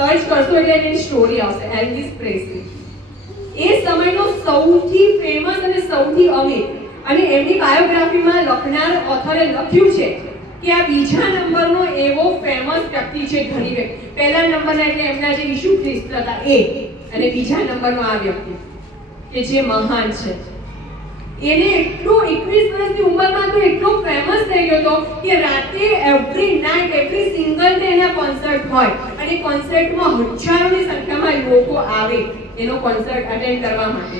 Search કરશો એટલે એની story આવશે, એલ્વિસ પ્રેસ્લી. એ સમયનો સૌથી ફેમસ અને સૌથી અમીર, અને એમની બાયોગ્રાફીમાં લખનાર ઓથરે લખ્યું છે કે આ બીજા નંબરનો એવો ફેમસ વ્યક્તિ છે, ધની વ્યક્તિ. પહેલા નંબરના એટલે એમના જે ઈસુ ખ્રિસ્ત હતા એ, અને બીજા નંબરનો આ વ્યક્તિ કે જે મહાન છે. એને એટલું 21 વર્ષની ઉંમરમાં તો એટલો ફેમસ થઈ ગયો હતો કે રાતે every night every single day એના કોન્સર્ટ હોય, અને કોન્સર્ટમાં હજારોની સંખ્યામાં લોકો આવે એનો કોન્સર્ટ અટેન્ડ કરવા માટે.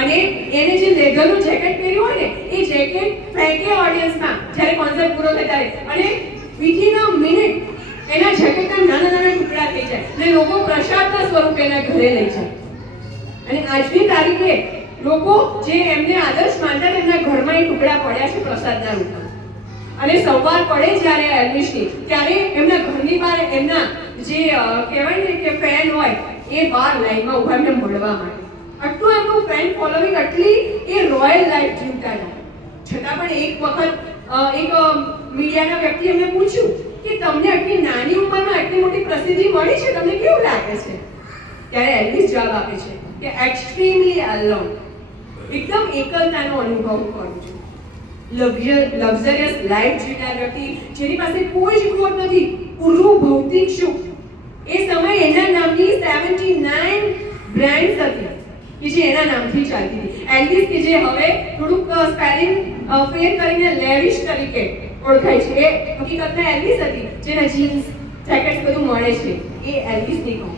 અને એને જે લેધરનું જેકેટ પહેર્યું હોય ને એ જેકેટ ફેંકે ઓડિયન્સમાં જ્યારે કોન્સર્ટ પૂરો થાય ત્યારે, અને વિથિન અ મિનિટ એના જેકેટના નાના નાના ટુકડા થઈ જાય અને લોકો પ્રસાદના સ્વરૂપે એના ઘરે લઈ જાય. અને આજની તારીખે લોકો જે એમને આદર્શ માનતા એમના ઘરમાં એ ટુકડા પડ્યા છે પ્રસાદના રૂપમાં. અને સવાર પડે જ્યારે એલ્વિસની, ત્યારે એમના ઘરની બહાર એમના જે કહેવાય ને કે ફેન હોય એ બહાર લાઈનમાં ઉભા એમને મળવા માટે. આટલું એમનું ફેન ફોલોવિંગ, આટલી એ રોયલ લાઈફ જીવતા હતા. છતાં પણ એક વખત એક મીડિયાના વ્યક્તિ એમને પૂછ્યું કે તમને આટલી નાની ઉંમરમાં આટલી મોટી પ્રસિદ્ધિ મળી છે, તમને કેવું લાગે છે? ત્યારે એલ્વિસ જવાબ આપે છે કે એક્સ્ટ્રીમલી અલોન, એકદમ એકલતાનો અનુભવ કરું છું. લક્ઝરિયસ લાઈફ જીવનાર વ્યક્તિ જેની પાસે કોઈ જ ખોટ નથી, પૂરું ભૌતિક સુખ. એ સમય એના નામની 79 બ્રાન્ડ્સ હતી કે જે એના નામથી ચાલતી હતી. એલ્વિસ કે જે હવે થોડુંક સ્પેલિંગ ફેર કરીને લેવિશ તરીકે ઓળખાય છે, એ હકીકતમાં એલ્વિસ હતી જેના જીન્સ જેકેટ્સ બધું મળે છે, એ એલ્વિસની કહું.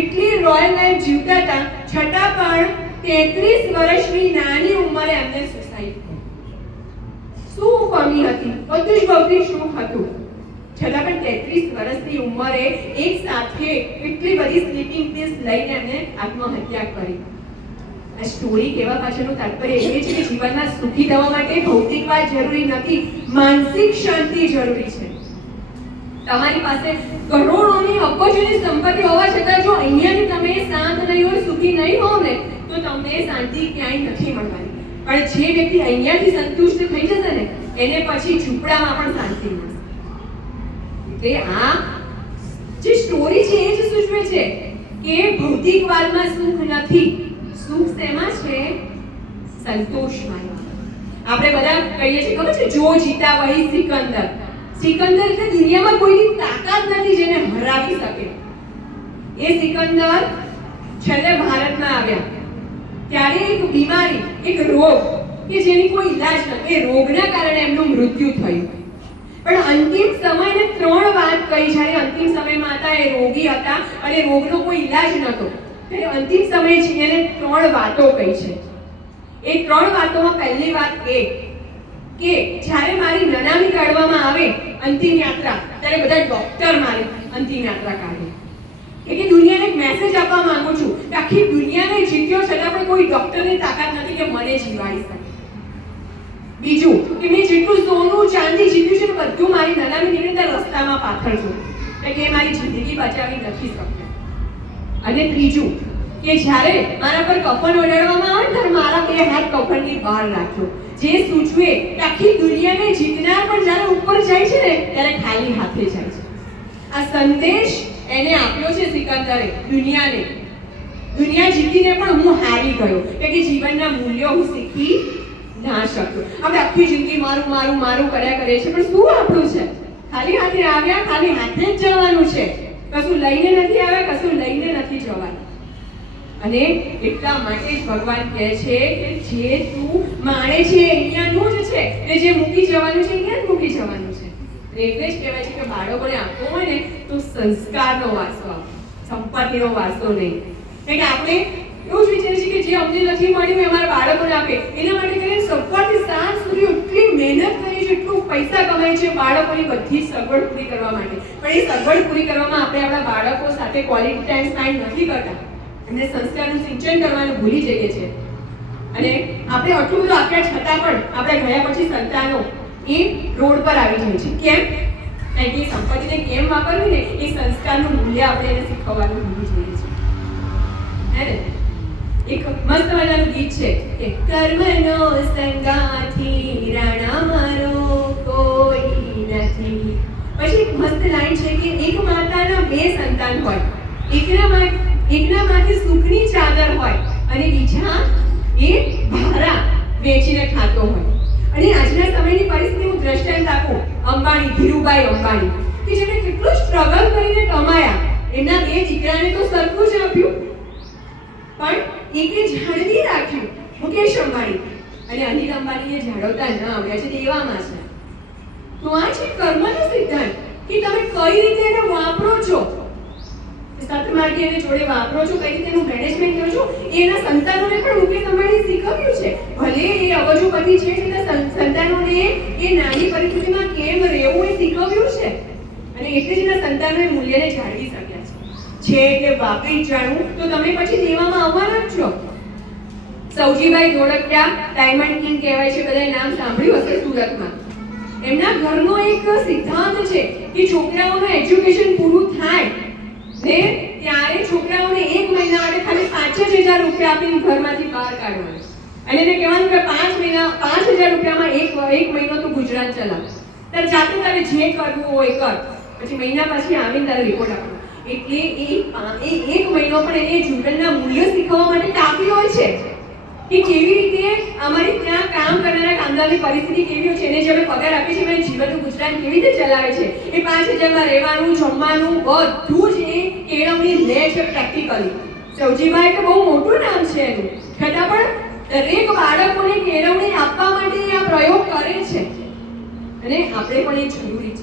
એટલી રોયલ લાઈફ જીવતા હતા, છતાં પણ 33 વર્ષની નાની ઉંમરે એમને સુસાઇડ. શું કમી હતી? બધું જ ભૌતિક સુખ હતું, છતાં પણ 33 વર્ષની ઉંમરે એક સાથે એટલી બધી સ્લીપિંગ પિલ્સ લઈને એમને આત્મહત્યા કરી. આ સ્ટોરી કહેવા પાછળનું તાત્પર્ય એ છે કે જીવનમાં સુખી થવા માટે ભૌતિક વાત જરૂરી નથી, માનસિક શાંતિ જરૂરી છે. તમારી પાસે કરોડોની અબજોની સંપત્તિ હોવા છતાં જો અહીંયાથી તમે શાંત નહીં હોય, સુખી નહીં હોવ ને, તો તમને શાંતિ ક્યાંય નથી મળવાની. પણ જે વ્યક્તિ અહીંયાથી સંતુષ્ટ થઈ જશે ને, એને પછી ઝૂંપડામાં પણ શાંતિ મળશે. એટલે આ જે સ્ટોરી છે એ જ સૂચવે છે કે ભૌતિકવાદમાં સુખ નથી, સુખ શેમાં છે? સંતોષમાં. આપણે બધા કહીએ છીએ ખબર છે, જો જીતા વહી સિકંદર. સિકંદર એટલે દુનિયામાં કોઈની તાકાત નથી જેને હરાવી શકે. એ સિકંદર છેલ્લે ભારતમાં આવ્યા ત્યારે એક બીમારી, એક રોગ કે જેની કોઈ ઈલાજ નહોતો, એ રોગના કારણે એમનું મૃત્યુ થયું. પણ અંતિમ સમયને 3 વાત કહી. જ્યારે અંતિમ સમયમાં હતા, એ રોગી હતા અને રોગનો કોઈ ઈલાજ નહોતો, ત્યારે અંતિમ સમયે છે એને 3 વાતો કહી છે. એ 3 વાતોમાં પહેલી વાત એ કે જ્યારે મારી નનામી કાઢવામાં આવે અંતિમ યાત્રા, ત્યારે બધા ડોક્ટર મારી અંતિમ યાત્રા કાઢે. કે દુનિયાને એક મેસેજ આપવા માંગુ છું કે આખી દુનિયાને જીત્યો છતાં પણ કોઈ ડોક્ટરની તાકાત નથી કે મને જીવાડી શકે. બીજું કે મેં જેટલું સોનું ચાંદી જીત્યું છે બધું મારી નનામી દીકરીના રસ્તામાં પાથરજો, કે એ મારી જિંદગી બચાવી નથી શકતા. અને ત્રીજું કે જ્યારે મારા પર કફન ઓઢાડવામાં આવે ત્યારે મારા 2 હાથ કફનની બહાર રાખજો, જે સૂચવે કે આખી દુનિયાને જીતનાર પણ જ્યારે ઉપર જાય છે ને ત્યારે ખાલી હાથે જાય છે. આ સંદેશ એને આપ્યો છે સિકંદરે દુનિયાને. દુનિયા જીતીને પણ હું હારી ગયો, કે જીવનના મૂલ્યો હું શીખી ના શક્યો. આપણે આખી જિંદગી મારું મારું મારું કર્યા કરીએ છીએ, પણ શું આપણું છે? ખાલી હાથે આવ્યા, ખાલી હાથે જ જવાનું છે. કશું લઈને નથી આવ્યા, કશું લઈને નથી જવાનું. અને એટલા માટે જ ભગવાન કહે છે કે જે તું માણે છે અહીંયાનું જ છે, અને જે મૂકી જવાનું છે અહીંયા જ મૂકી જવાનું છે. એટલે જ કહેવાય છે કે બાળકોને આપવો હોય ને તો સંસ્કારનો વારસો આપો, સંપત્તિનો વારસો નહીં. કે આપણે એવું જ વિચારીએ છીએ કે જે અમને નથી મળ્યું એ અમારા બાળકોને આપે. એના માટે કરીને સવારથી સાંજ સુધી એટલી મહેનત કરીએ છીએ, એટલું પૈસા કમાય છે બાળકોની બધી સગવડ પૂરી કરવા માટે. પણ એ સગવડ પૂરી કરવામાં આપણે આપણા બાળકો સાથે ક્વોલિટી ટાઈમ સ્પેન્ડ નથી કરતા, એમને સંસ્કારનું સિંચન કરવાનું ભૂલી જઈએ છીએ. અને આપણે આટલું બધું આપ્યા છતાં પણ આપણે ગયા પછી સંતાનો એ રોડ પર આવી જાય છે. કેમ? કારણ કે સંપત્તિને કેમ વાપરવી ને એ સંસ્કારનું મૂલ્ય આપણે એને શીખવવાનું ભૂલી જઈએ છીએ. હે ને? એક મસ્ત મજાનું ગીત છે કે કર્મનો સંગાથી રાણા મારો કોઈ નથી. પછી એક મસ્ત લાઈન છે કે એક માતાના 2 2 સંતાન હોય, એકનામાંથી સુખની ચાદર હોય અને બીજા એ ભારા વેચીને ખાતો હોય. અને આજના સમયની પરિસ્થિતિ હું દ્રષ્ટાંત આપું, અંબાણી, ધીરુભાઈ અંબાણી, કે જેમણે કેટલું સ્ટ્રગલ કરીને કમાયા, એમના 2 દીકરાને તો સરખું જ આપ્યું, પણ એકે જાળવી રાખ્યું. મુકેશ અંબાણી અને અનિલ અંબાણીએ જાળવતા ન આવ્યા છે, દેવામાં છે. તો આ છે કર્મનો સિદ્ધાંત કે તમે કઈ રીતે એને વાપરો છો, સતમાર્ગી એને જોડે વાપરો છો, કઈ રીતે એનું મેનેજમેન્ટ કરો છો. એના સંતાનોને પણ મુકેશ અંબાણી શીખવ્યું છે. ભલે એ અબજોપતિ છે છતાં સંતાનોને એ નાની પરિસ્થિતિમાં કેમ રહેવું એ શીખવ્યું છે. અને એટલે જ એના સંતાનોએ મૂલ્યને જાળવી શક્યા છે. એટલે વાપરી જાણવું તો તમે પછી દેવામાં આવવાના જ છો. સૌજીભાઈ ધોળકિયા ડાયમંડ કિંગ કહેવાય છે, બધાએ નામ સાંભળ્યું હશે સુરતમાં. એમના ઘરનો એક સિદ્ધાંત છે કે છોકરાઓનું એજ્યુકેશન પૂરું થાય ને ત્યારે છોકરાઓને 1 મહિના માટે ખાલી 5,000 રૂપિયા આપીને ઘરમાંથી બહાર કાઢવાના અને એને કહેવાનું કે 5,000 રૂપિયામાં એક મહિનો તો ગુજરાત ચલાવ, તારે જાતે તારે જે કરવું હોય કર, પછી મહિના પછી આવીને તારે રિપોર્ટ આપવાનો. એટલે એ 1 મહિનો પણ એને જીવનના મૂલ્ય શીખવવા માટે કાફી હોય છે કે કેવી રીતે અમારી ત્યાં કામ કરનારા કામદારની પરિસ્થિતિ કેવી હોય છે, એને જે અમે પગાર આપીએ છીએ એમને જીવનનું ગુજરાન કેવી રીતે ચલાવે છે, એ 5,000માં રહેવાનું, જમવાનું બધું જ એ કેળવણી લે છે પ્રેક્ટિકલી. સૌજીભાઈ તો બહુ મોટું નામ છે એનું, છતાં પણ દરેક બાળકોને કેળવણી આપવા માટે આ પ્રયોગ કરે છે અને આપણે પણ એ જરૂરી